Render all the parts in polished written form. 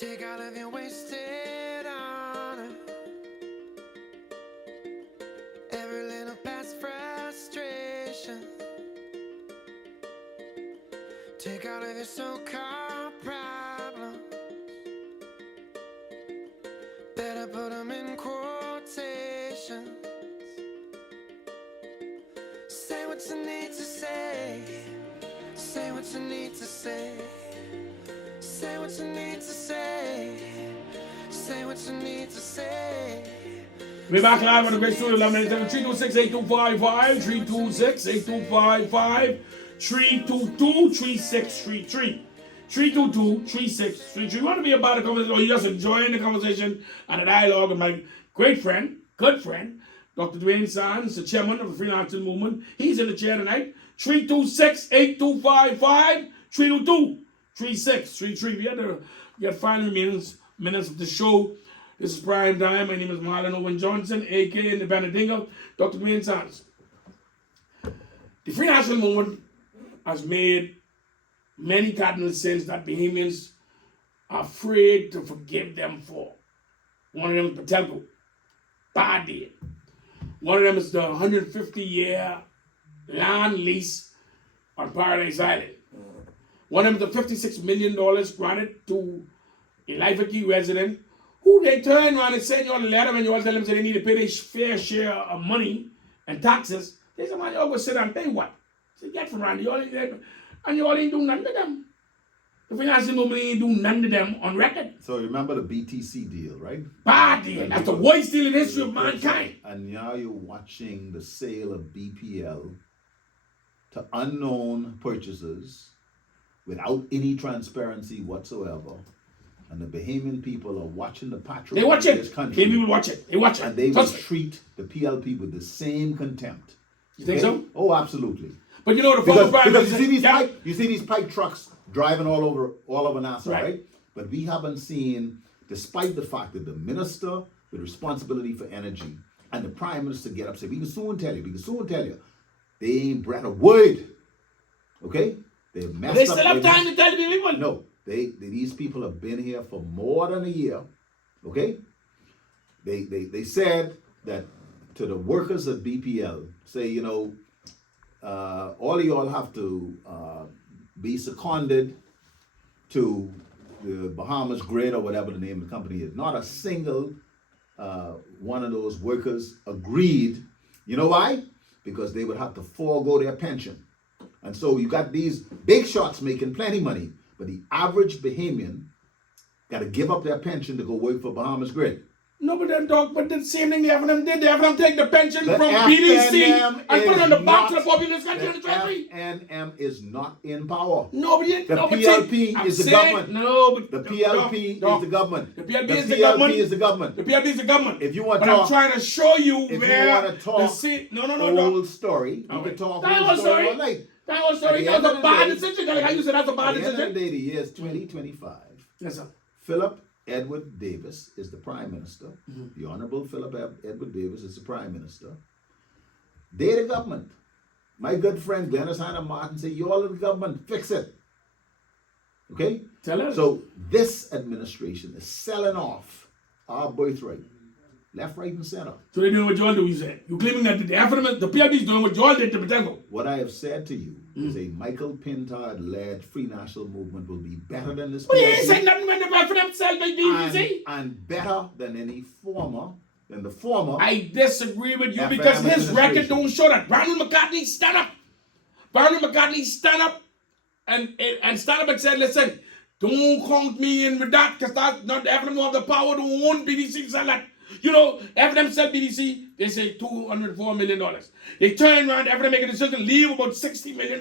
Take all of your wasted honor, every little past frustration. Take all of your so-called problems, better put them in quotations. Say what you need to say, say what you need to say. Say what you need to say. Say what you need to say. We're back live on the great studio. 326-8255, 326-8255, 322-3633. 322-3633. You want to be about the conversation, or you're just enjoying the conversation and the dialogue with my great friend, good friend, Dr. Duane Sands, the chairman of the Freelancing Movement. He's in the chair tonight. 326-8255, 322-3633. We had 5 minutes of the show. This is Primetime. My name is Marlon Owen Johnson, a.k.a. Independent Dingo, Dr. Duane Sands. The Freelancing Movement has made many cardinal sins that Bahamians are afraid to forgive them for. One of them is Patelco, bad deal. One of them is the 150-year land lease on Paradise Island. One of them is the $56 million granted to a Life Key resident who they turn around and send you all a letter when you all tell them they need to pay their fair share of money and taxes. They say, man, you all go sit down and pay what? So get from around, you all ain't do nothing to them. The Financial Movement ain't do nothing to them on record. So remember the BTC deal, right? Bad deal. That's the worst deal in the history of mankind. And now you're watching the sale of BPL to unknown purchasers without any transparency whatsoever. And the Bahamian people are watching the patriots of this country. They will watch it. They watch it. And they will treat the PLP with the same contempt. You think so? Oh, absolutely. But you know the former prime because minister, you see these pipe trucks driving all over NASA, right? But we haven't seen, despite the fact that the minister with responsibility for energy and the prime minister get upset. We can soon tell you, they ain't brought a word. Okay? They've messed up. They still have time to tell the people. No. These people have been here for more than a year. Okay? They said that to the workers at BPL, say, all of y'all have to be seconded to the Bahamas Grid or whatever the name of the company is. Not a single one of those workers agreed. You know why? Because they would have to forego their pension. And so you got these big shots making plenty money, but the average Bahamian got to give up their pension to go work for Bahamas Grid. No, but then dog, but the same thing they have them did. They have them take the pension from BDC and put it on the back of the populous country in the treasury. FNM is not in power. No, but the PLP is the government. No, but the PLP is the government. The PLP is the government. is the government. The PLP is the government. If you want to talk, I'm trying to show you if where you want to talk old story, you can talk old story all night. That was sorry. That was a bad decision. Like you said, that's a bad decision. At the end of the day, the year is 2025. Yes, sir. Philip Edward Davis is the Prime Minister. Mm-hmm. The Honorable Philip Edward Davis is the Prime Minister. They're the government. My good friend Glennis Hannah Martin said, you all in the government, fix it. Okay? Tell her. So this administration is selling off our birthright. Left, right, and center. So they're doing what John do, you said. You're claiming that the PLP is doing what John did to Patelco. What I have said to you is a Michael Pintard-led free national movement will be better than this PLP. But he ain't saying nothing when they for themselves by BBC. And better than the former. I disagree with you because his record don't show that. Brandon McCartney stand up. And stand up and said, listen, don't count me in with that because that's not everyone have the power to own BDC sell that. FNM sell BDC, they say $204 million. They turn around, FNM make a decision, leave about $60 million.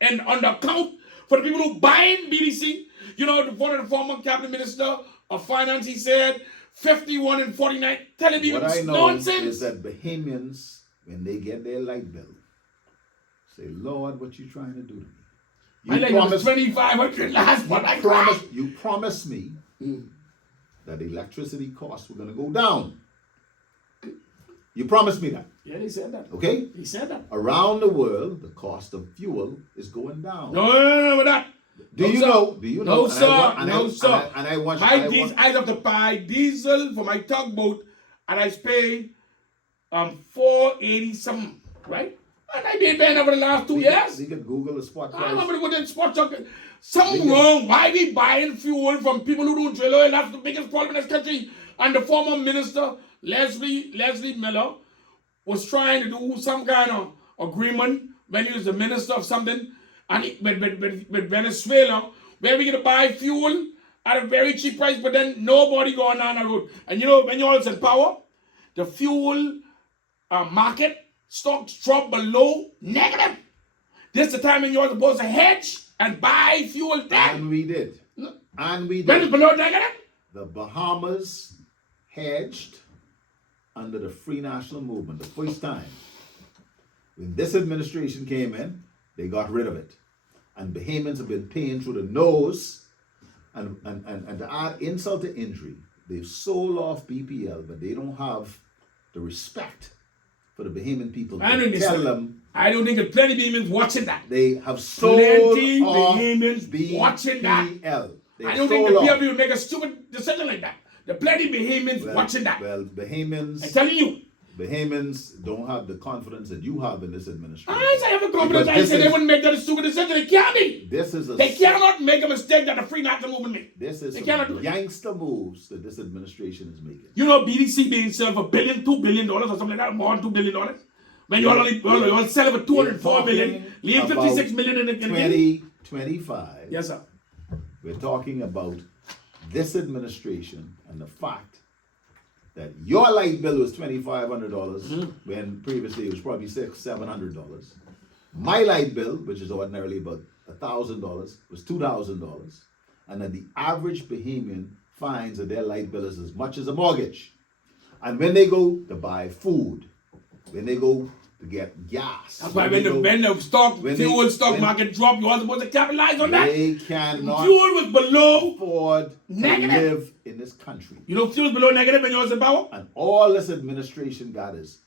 And on the account for the people who buying BDC, one of the former cabinet minister of finance, he said 51 and 49, telling people what I know nonsense. Is that Bahamians, when they get their light bill, say, Lord, what you trying to do to me? My light bill was $2,500 last month. You promised me that electricity costs were going to go down. You promised me that. Yeah, he said that. Okay? He said that. Around the world, the cost of fuel is going down. No, with that. Do you know? Do you know? No, And sir. I No, sir. And I want. I have to buy diesel for my tugboat, and I pay $4.80 something, right? And I've been paying over the last 2 years. You can Google the spot price. I remember with that spot truck. Something wrong. Why we buying fuel from people who don't drill oil? That's the biggest problem in this country. And the former minister, Leslie Miller, was trying to do some kind of agreement when he was the minister of something, and with Venezuela, where we going to buy fuel at a very cheap price, but then nobody going down the road. And you know, when you're in power, the fuel market stocks drop below negative. This is the time when you're supposed to hedge and buy fuel then. And we did. And we When it's did. below negative? The Bahamas hedged under the Free National Movement the first time. When this administration came in, they got rid of it. And Bahamians have been paying through the nose. And to add insult to injury, they've sold off BPL, but they don't have the respect for the Bahamian people to tell them. I don't think there's plenty of Bahamians watching that. They have sold Plenty off Bahamians BPL. watching that. They I don't think the sold off. PLP will make a stupid decision like that. There are plenty Bahamians watching that. Well, I'm Bahamians telling you. don't have the confidence that you have in this administration. I have a confidence. Because I said they wouldn't make that stupid decision. They can't be. They cannot make a mistake that the Free National Movement made. This is They some cannot do it. gangster moves that this administration is making. You know, BDC being sold for $2 billion or something like that, more than $2 billion. When you all sell it for $204 million, leave $56 million in the 2025. Yes, sir. We're talking about this administration and the fact that your light bill was $2,500 when previously it was probably $600-700. My light bill, which is ordinarily about $1,000, was $2,000, and that the average Bahamian finds that their light bill is as much as a mortgage. And when they go to buy food, when they go to get gas, That's why when the fuel stock market dropped, you are supposed to capitalize on that. they cannot Fuel was below afford negative. to live in this country. You know, fuel was below negative when you was in power. And all this administration got is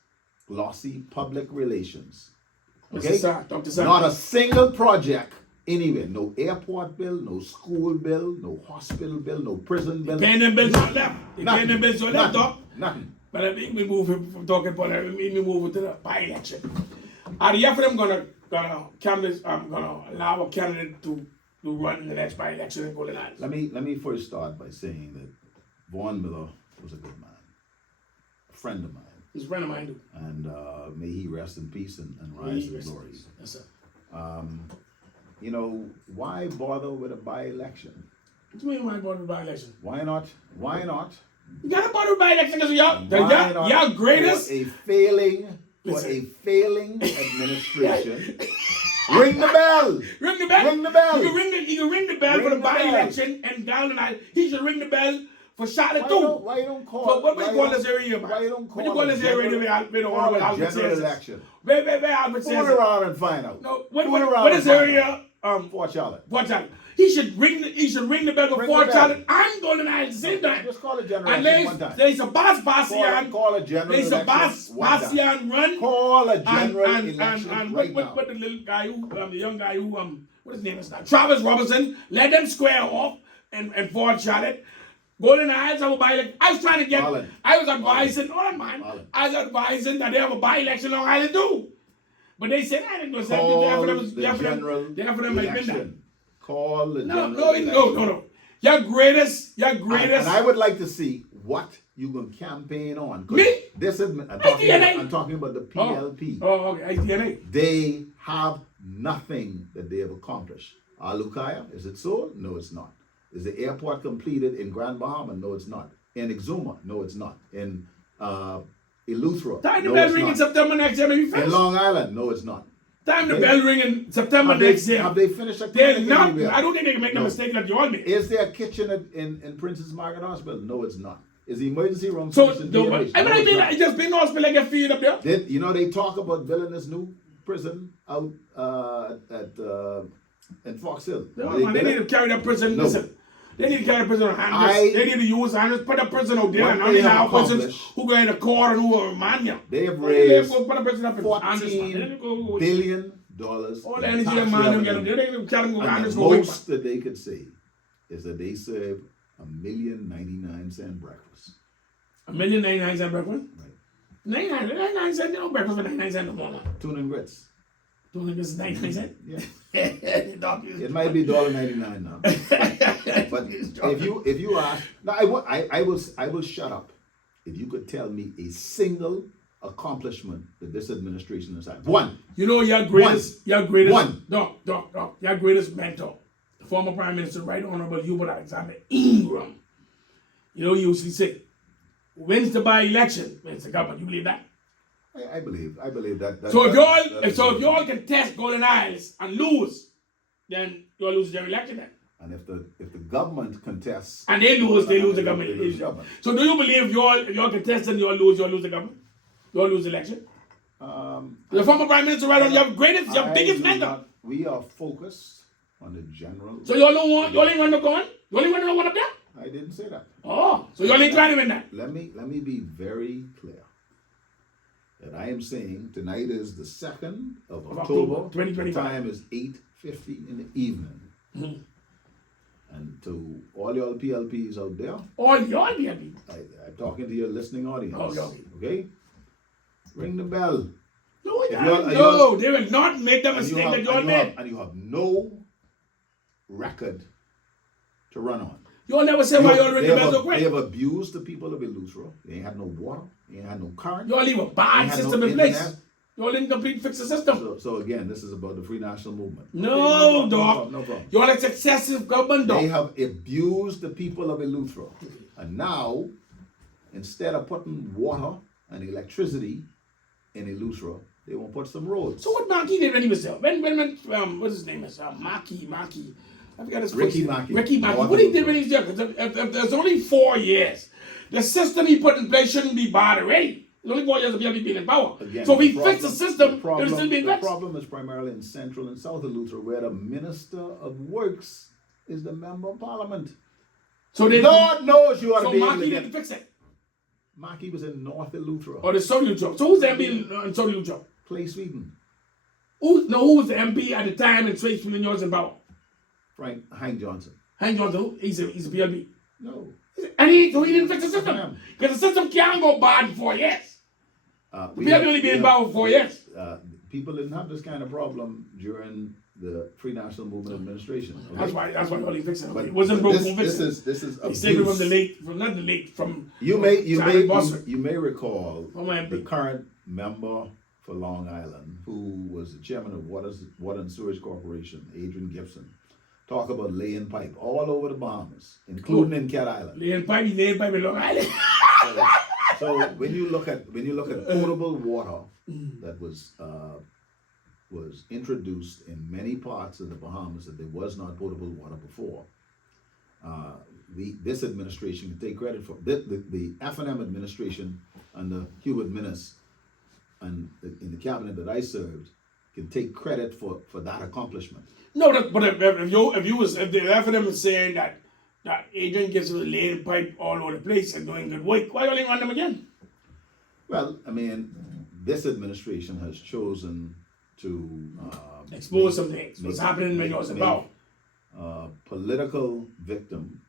glossy public relations. Okay? Dr. Sir. Not a single project anywhere. No airport bill, no school bill, no hospital bill, no prison bill. Paying them bills on left. They paying them bills on left, dog. Nothing. But I think we move from talking about that. We move to the by-election. Are the them gonna allow a candidate to run in the next by-election in Golden Isles? Let me first start by saying that Duane Miller was a good man, a friend of mine, He's a friend of mine, too. and may he rest in peace and rise in glory. Yes, sir. You know, why bother with a by-election? What do you mean why bother with by-election? Why not? Why not? You gotta bother with by-election because Why not y'all greatest. for a failing Listen. administration. Ring the bell. Ring the bell. Ring the bell. You can ring the bell Ring for the the bell. by-election and Golden Isles. He should ring the bell for Charlotte Why too. why you don't call? But what we why call you this don't- area, man? Why you don't What you call call a this area? general- We call a general election? Where Albert says. Turn around and find out. No, Turn what around is and find area? Fort Charlotte. Fort Charlotte. He should ring the bell for Ring Fort the bell. Charlotte and Golden Isles at the same time. Just call a general And election one time. there's a Bastian. Call a general There's a election one time. Bastian run. Call a general and election right now. what the little guy who, the young guy who, what his name is now? Travis Robertson. Let them square off and Fort Charlotte. Golden Isles, I was trying to get, Marlon. I was advising, Marlon. I was advising that they have a by-election on Island too. But they said, I didn't know, Call the general them election. Call the general No. election. Your greatest. And I would like to see what you going to campaign on. 'Cause Me? I'm talking about the PLP. Oh, okay, ITNA. They have nothing that they have accomplished. Alukaya, is it so? No, it's not. Is the airport completed in Grand Bahama? No, it's not. In Exuma? No, it's not. In Eleuthera? Time the No, bell it's ring in not. September next year, maybe In finish. Long Island? No, it's not. Time the bell ring in September next year. Have they finished a They're clinic not. anywhere? I don't think they can make the No. mistake that you all made. Is there a kitchen in Princess Margaret Hospital? No, it's not. Is the emergency room So, finished in I DMH? No, it's not. I just been to hospital and get feed up there. They talk about building this new prison out in Fox Hill. They need to carry that prison. No. Listen, they need to carry the prison on handles. They need to use handles. Put that prison out there. What And they only have now persons accomplished- who go in the court and who are man you. They have They raised go put a prison up in handles. They need to $14 go- billion All in the energy tax and money, revenue. they didn't tell them go And Congress the go away. most that they could say is that they serve $1,099,000 breakfast. $1,099,000 breakfast? Right. 99 cents, you know, breakfast for 99 cents no more. Tuna and grits. Don't think this is 99 cents? Yeah. Dog, It might be $1.99 now. But if you ask, no, I will shut up if you could tell me a single accomplishment that this administration has had. One. You know your greatest mentor, the former Prime Minister, Right Honorable Hubert Alexander Ingram. You know, he usually say, wins the by-election, wins the government. You believe that? I believe that. So if y'all can test Golden Isles and lose, then you'll lose the election then. And if the government contests and they lose the government. They lose the government. So do you believe if y'all contest and you'll lose the government? You'll lose the election? The former Prime Minister, right on your biggest mentor. We are focused on the general. So y'all ain't want to go on? You only want to know what up there? I didn't say that. Oh, so y'all ain't trying to win that? Let me be very clear. That I am saying tonight is the 2nd of October. 2025. The time is 8:50 in the evening. Mm-hmm. And to all y'all PLPs out there, All y'all PLP. I'm talking to your listening audience. Oh, okay? Ring the bell. No, they will not make the mistake that y'all made. And you have no record to run on. Y'all never say why y'all ring the bell so quick. They have abused the people of Eleuthera. They ain't had no water. They ain't had no current. Y'all leave a bad system in place. Y'all didn't complete fix the system. So again, this is about the Free National Movement. No, dog. No problem. Y'all like successive government, dog. They have abused the people of Eleuthera. And now, instead of putting water and electricity in Eleuthera, they won't put some roads. So what Markey did when he was there? When what's his name is? Markey. I forgot his Ricky name. Markey. Ricky Markey. What he did when he was there? Because if there's only 4 years, the system he put in place shouldn't be bad already. There's only 4 years of PLP being in power. Again, so if he fixed the system, it would still be The fixed. problem is primarily in Central and South Eleuthera, where the Minister of Works is the Member of Parliament. So they Lord knows you ought to be able to Markey get didn't fix it. Markey was in North Eleuthera. Or the South Eleuthera. So who's the MP in South Eleuthera? Clay Sweden. Who was the MP at the time in Sweden when you was in power? Hank Johnson. Hank Johnson, he's a PLP. No. And he didn't fix the system. Because the system can't go bad in 4 years. The PLP only been in power for 4 years. People didn't have this kind of problem during the Free National Movement administration. Okay? That's why only fixed it. But It wasn't broke this from fixing. is He abuse. saved it from You may recall MP. the current member for Long Island, who was the chairman of Water and Sewage Corporation, Adrian Gibson, talk about laying pipe all over the Bahamas, including in Cat Island. Laying pipe in Long Island. So when you look at potable water that was introduced in many parts of the Bahamas that there was not potable water before, this administration can take credit for the F&M administration under Hubert Minnis and in the cabinet that I served can take credit for that accomplishment. No, but if the FNM was saying that Adrian gives us a laying pipe all over the place and doing good work, why don't you want them again? Well, I mean, this administration has chosen to expose some things. What's happening when you're about political victim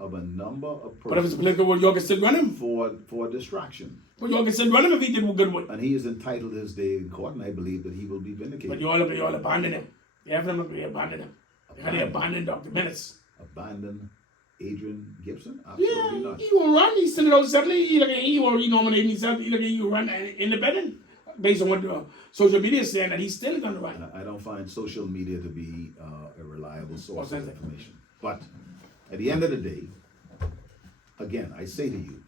of a number of persons. But if it's political work, you can still run him. For distraction. But you can still run him if he did good work. And he is entitled to his day in court, and I believe that he will be vindicated. But you all abandon him. The FNM abandoned him. They abandoned Dr. Minnis. Abandon Adrian Gibson? Absolutely not. He won't run. He's still out suddenly. He won't renominate himself. He will run independent. Based on what social media is saying, that he's still going to run. I don't find social media to be a reliable source of information. But at the end of the day, again, I say to you,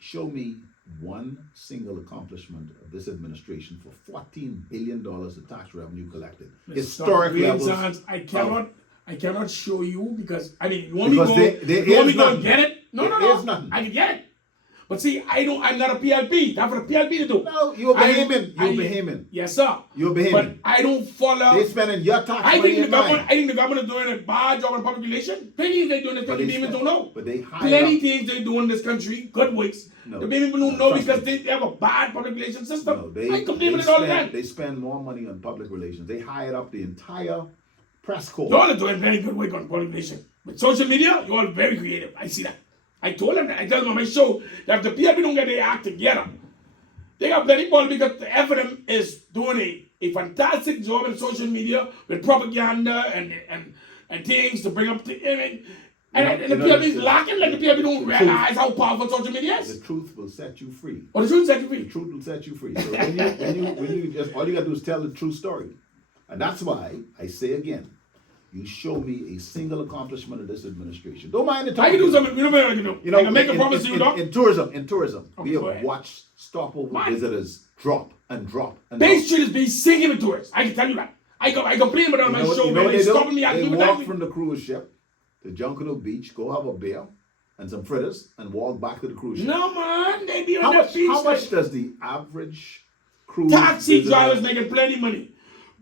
show me one single accomplishment of this administration for $14 billion of tax revenue collected. Historic levels. I cannot show you because you want me to go get it? No. Nothing. I can get it. But see, I'm not a PLP. That's for the PLP to do. No, you're Bahamian. You're Bahamian. Yes, sir. You're Bahamian. But I don't follow. They're spending your tax I money think the and government. mine. I think the government is doing a bad job on public relations. Plenty they're doing this But country. they Demons spend- don't know. but they hire Plenty up- things they do in this country. Good works. No. The people don't know Trust because me. they have a bad public relations system. No, they, I complain they, with it all the spend, time. they spend more money on public relations. They hired up the entire press corps. Y'all are doing very good work on public relations. With social media, you're all very creative. I see that. I told them that. I tell them on my show that if the PLP don't get their act together, they got plenty people because the FNM is doing a fantastic job in social media with propaganda and things to bring up the image. And the PLP is lacking, like the PLP don't realize how powerful social media is. The truth will set you free. Or the truth set you The free. truth will set you free. So when you just all you gotta do is tell the true story. And that's why I say again, you show me a single accomplishment of this administration. Don't mind the talk. I can do something. You know what I can do? You know, I can make a promise to you, dog. in tourism, Okay, we go have ahead. watched stopover Why? visitors drop and drop and Bay drop. Street is being sinking with tourists. I can tell you that. I complain about it on my show, man. what They they do? stopping me out They people walk like from the cruise ship to Junkanoo Beach, go have a beer and some fritters, and walk back to the cruise ship. No, man. They be on How the much? beach. How much does the average cruise Taxi visitor- drivers making plenty money.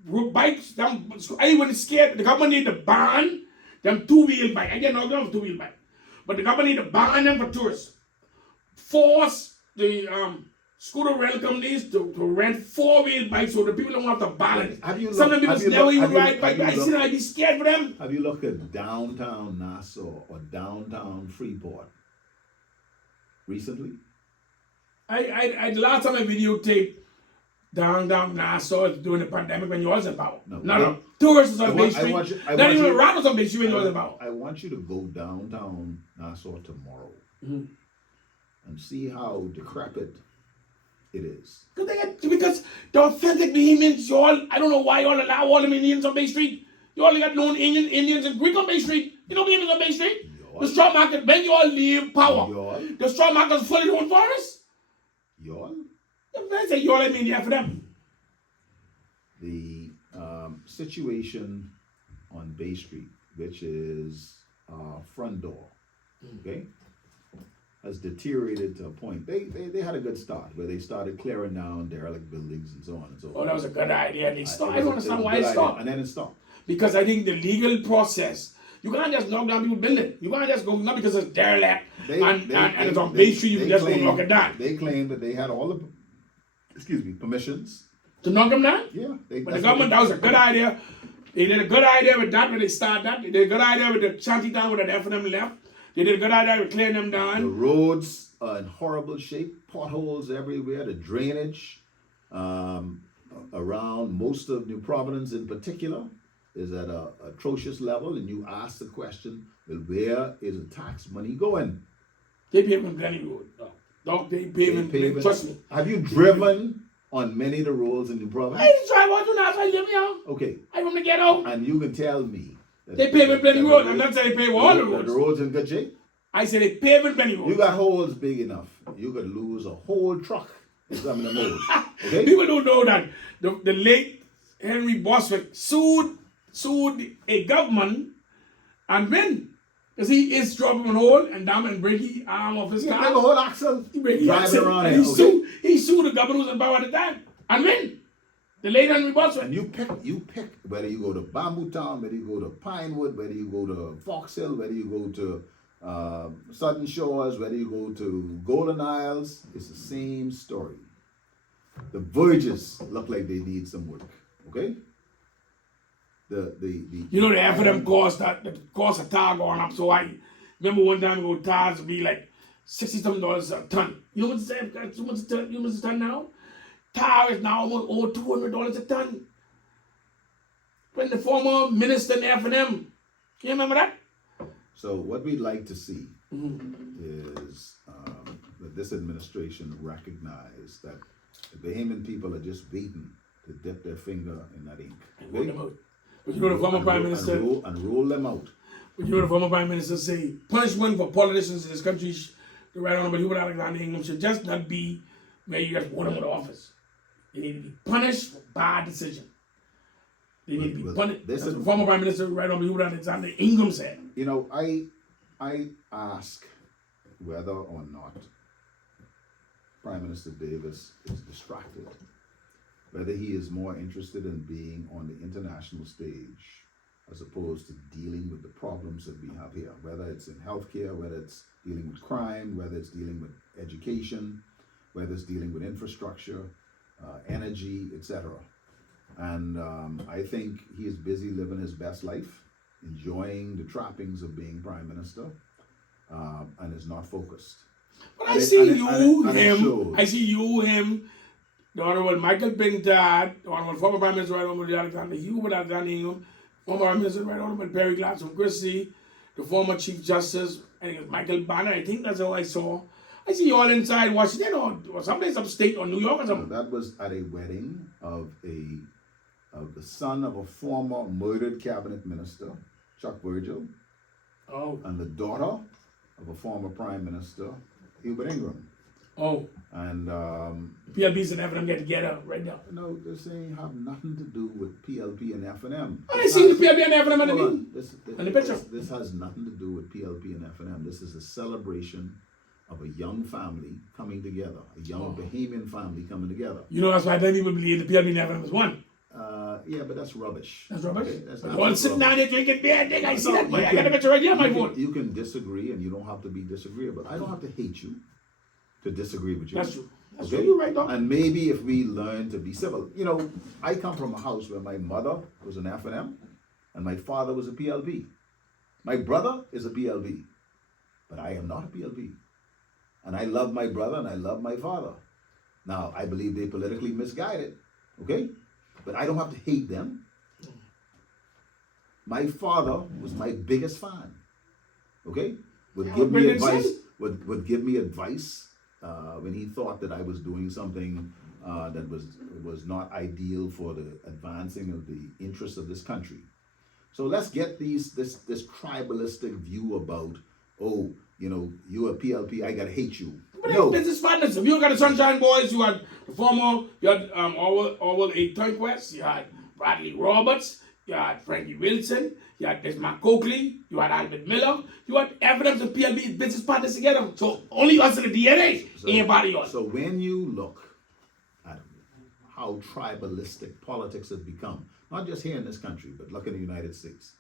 Bikes, them, everyone scared. The government need to ban them two-wheel bike. I get no gun for two-wheel bike. But the government need to ban them for tourists. Force the scooter rental companies to rent four-wheel bikes so the people don't have to balance. Have you Some of looked- them people have you never looked- even have you- ride bike. have you I see looked- them, I be scared for them. Have you looked at downtown Nassau or downtown Freeport recently? I the last time I videotaped down Nassau during the pandemic when you was in power. No. Tourists on Bay Street. Not even a rat was on Bay Street when you was in power. I want you to go downtown Nassau tomorrow and see how decrepit it is. Because the authentic Bahamians, I don't know why y'all allow all them Indians on Bay Street. You only got known Indians and Greek on Bay Street. You know Bahamians on Bay Street? The straw market, when y'all leave power, the straw market is fully owned forest. Y'all? When I say y'all, I mean the for them. The situation on Bay Street, which is our front door, okay, has deteriorated to a point. They had a good start where they started clearing down derelict buildings and so on and so forth. Oh, that was a good idea. And they stopped. I It don't was a understand why good it idea, stopped. and then it stopped. Because I think the legal process, you can't just knock down people's building. You can't just go, not because it's derelict and it's on Bay Street, you can just go knock it down. They claim that they had all the, permissions. To knock them down? Yeah. But the government, that was a good idea. They did a good idea with that when they started that. They did a good idea with the shanty town with the FNM left. They did a good idea with clearing them The down. roads are in horrible shape, potholes everywhere, the drainage around most of New Providence in particular is at an atrocious level, and you ask the question, well, where is the tax money going? They paving plenty road. Dog, they paving, trust me. Have you driven on many of the roads in New I Providence? didn't drive out to Nassau, I live here. Okay, I'm from the ghetto. and you can tell me that They paving plenty that road. I'm not saying they pave all the the roads. roads in good shape. I said they paving plenty You roads. got holes big enough, you could lose a whole truck in some of the roads. Okay? People don't know that the late Henry Boswick sued a government and win. Because he is dropping a hole and down and break the arm of his You car. have a whole axle He break the driving axle. around And here. Okay? he sued the government who was in power at the time and win. The late Henry Boswick. And you pick whether you go to Bamboo Town, whether you go to Pinewood, whether you go to Fox Hill, whether you go to Southern Shores, whether you go to Golden Isles, it's the same story. The verges look like they need some work. Okay? You know the FNM cost the cost of tar going up. So I remember one time ago tires would be like $60-something a ton. You know what's a ton now? Tar is now almost over $200 a ton. When the former minister in FNM, you remember that? So what we'd like to see is that this administration recognize that the Bahamian people are just waiting to dip their finger in that ink. Roll them out. But you know the former prime minister. And roll them out. But you know the former prime minister say punishment for politicians in this country, the right honorable Hubert Alexander Ingham, should just not be where you just want them out of office. They need to be punished for bad decision. They need to be punished. That's what the former prime minister, right honorable Hubert Alexander Ingham said. You know, I ask whether or not Prime Minister Davis is distracted. Whether he is more interested in being on the international stage as opposed to dealing with the problems that we have here, whether it's in healthcare, whether it's dealing with crime, whether it's dealing with education, whether it's dealing with infrastructure, energy, etc. And I think he is busy living his best life, enjoying the trappings of being Prime Minister, and is not focused. But I see you, him, the Honorable Michael Pintard, the Honorable former Prime Minister, Right Honorable Alexander Hubert Alexander Ingham, former Prime Minister, Right Honorable Perry Gladstone Christie, the former Chief Justice, I think it's Michael Banner, I think that's all I saw. I see you all inside Washington or someplace upstate or New York or something. That was at a wedding of the son of a former murdered cabinet minister, Chuck Virgil, and the daughter of a former Prime Minister, Hubert Ingham. Oh. And PLPs and F&M get together right now. No, this ain't have nothing to do with PLP and F&M. I see the PLP and F&M in the picture. This has nothing to do with PLP and F&M. This is a celebration of a young family coming together, a young Bahamian family coming together. You know, that's why many people believe the PLP and F&M is one. Yeah, but that's rubbish. That's rubbish? Okay? That's one sitting down there drinking beer, I see that boy. I got a picture right here on my phone. You can disagree and you don't have to be disagreeable. I don't have to hate you to disagree with you. That's true. That's true. You're right, though. And maybe if we learn to be civil. You know, I come from a house where my mother was an F&M and my father was a PLP. My brother is a PLP, but I am not a PLP. And I love my brother and I love my father. Now, I believe they politically misguided, okay? But I don't have to hate them. My father was my biggest fan, okay? Would give me advice. Would give me advice when he thought that I was doing something that was not ideal for the advancing of the interests of this country. So let's get this tribalistic view about, oh, you know, you're a PLP, I gotta hate you. But no, this is madness. You got the Sunshine Boys, you had the former, you had Orwell A. Turnquest, you had Bradley Roberts, you had Frankie Wilson, you had Desmond Coakley, you had Albert Miller, you had evidence of PLP business partners together. So only us in the DNA, anybody else. So when you look at how tribalistic politics has become, not just here in this country, but look in the United States,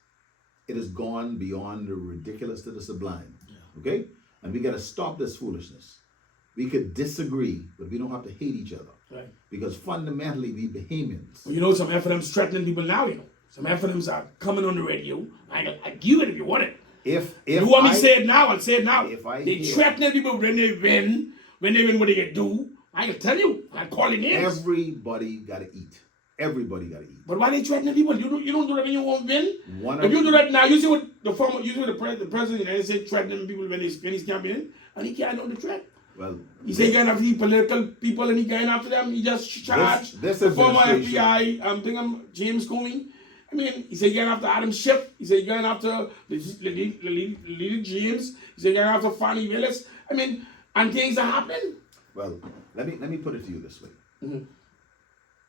it has gone beyond the ridiculous to the sublime. Okay? And we got to stop this foolishness. We could disagree, but we don't have to hate each other. Right. Because fundamentally, we Bahamians. Well, you know, some F&M's threatening people now, you know. Some F&M's are coming on the radio. I give it if you want it. If you want me to say it now, I'll say it now. They hear, threatening people when they win what they can do. I can tell you. I call it names. Everybody got to eat. Everybody got to eat. But why they threatening people? You don't do that when you won't win. If you do that now, you see what the president of the United States threatening people when he's campaigning, and he can't know the threat. Well, he said going after the political people and he going after them. He just charged the former FBI, James Comey. I mean, he said going after Adam Schiff. He said going after Lily James. He said going after Fannie Willis. I mean, and things are happening. Well, let me put it to you this way. Mm-hmm.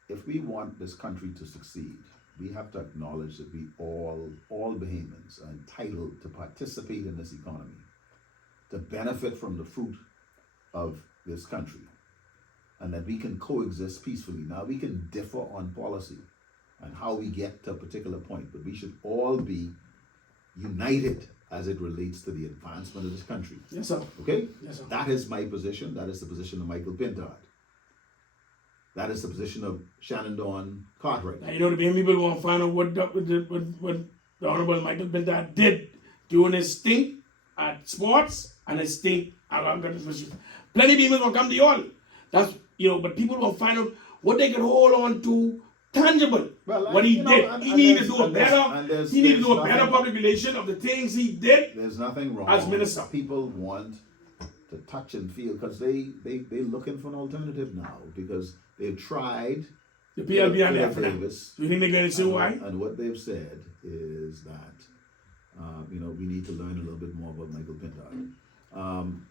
If we want this country to succeed, we have to acknowledge that we all Bahamians are entitled to participate in this economy, to benefit from the fruit of this country, and that we can coexist peacefully. Now, we can differ on policy and how we get to a particular point, but we should all be united as it relates to the advancement of this country. Yes, sir. Okay? Yes, sir. That is my position. That is the position of Michael Pintard. That is the position of Shannon Dawn Cartwright. Now, you know, the people want to find out what the Honorable Michael Pintard did during his stint at sports and his stint at plenty of people will come to you all. That's, you know, but people will find out what they can hold on to tangible. Well, what he did. He needed to do a better public relation of the things he did. There's nothing wrong as minister. People want to touch and feel because they're looking for an alternative now because they've tried the PLP and the Davis. Do you think they're going to see why? And what they've said is that you know, we need to learn a little bit more about Michael Pintard.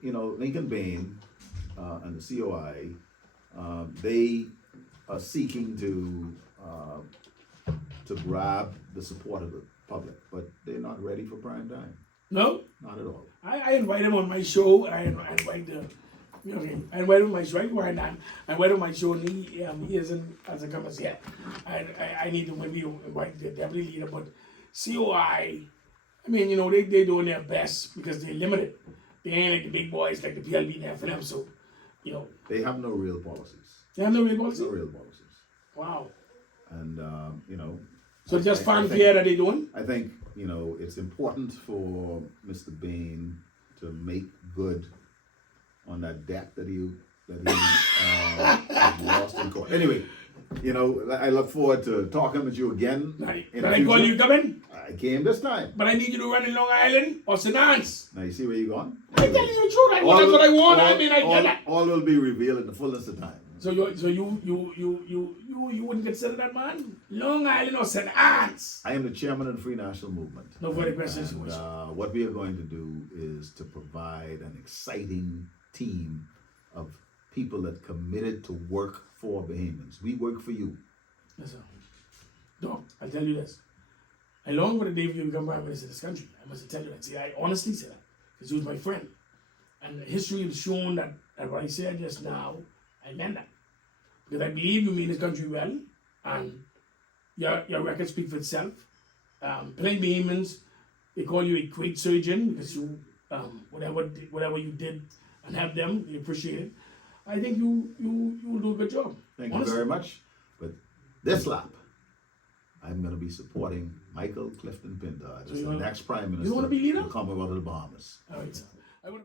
You know, Lincoln Bain and the COI, they are seeking to grab the support of the public, but they're not ready for prime time. No? Not at all. I invite him on my show. I invite the Okay. And whether my right word and whether my show he isn't as a comes yet. I need to maybe invite the deputy leader, but COI, I mean, you know, they doing their best because they're limited. They ain't like the big boys like the PLB and FNM, so you know. They have no real policies. They have no real policy? No real policies. Wow. And you know. So just I fanfare think- that they doing? I think, you know, it's important for Mr. Bain to make good on that debt that he lost in court. Anyway, you know, I look forward to talking with you again. in But the I call future. you coming? I came this time. But I need you to run in Long Island or St. Anne's. Now you see where you're going? I tell you the truth. That's what I want. I mean, I get that. All will be revealed in the fullness of time. So you wouldn't consider that man? Long Island or St. Anne's? I am the chairman of the Free National Movement. No further questions. And, what we are going to do is to provide an exciting team of people that committed to work for Bahamians. We work for you. Yes, sir. Doc, I'll tell you this. I long for the day you become Prime Minister of this country. I must tell you that. See, I honestly say that. Because he was my friend. And history has shown that what I said just now, I meant that. Because I believe you mean this country well, and your record speaks for itself. Playing Bahamians, they call you a great surgeon because you, whatever you did and have them, they appreciate it. I think you will do a good job. Thank honestly. you very much. But this lap, I'm going to be supporting Michael Clifton Pindar as the next Prime Minister wanna be leader? of the Commonwealth of the Bahamas. All right, sir. I would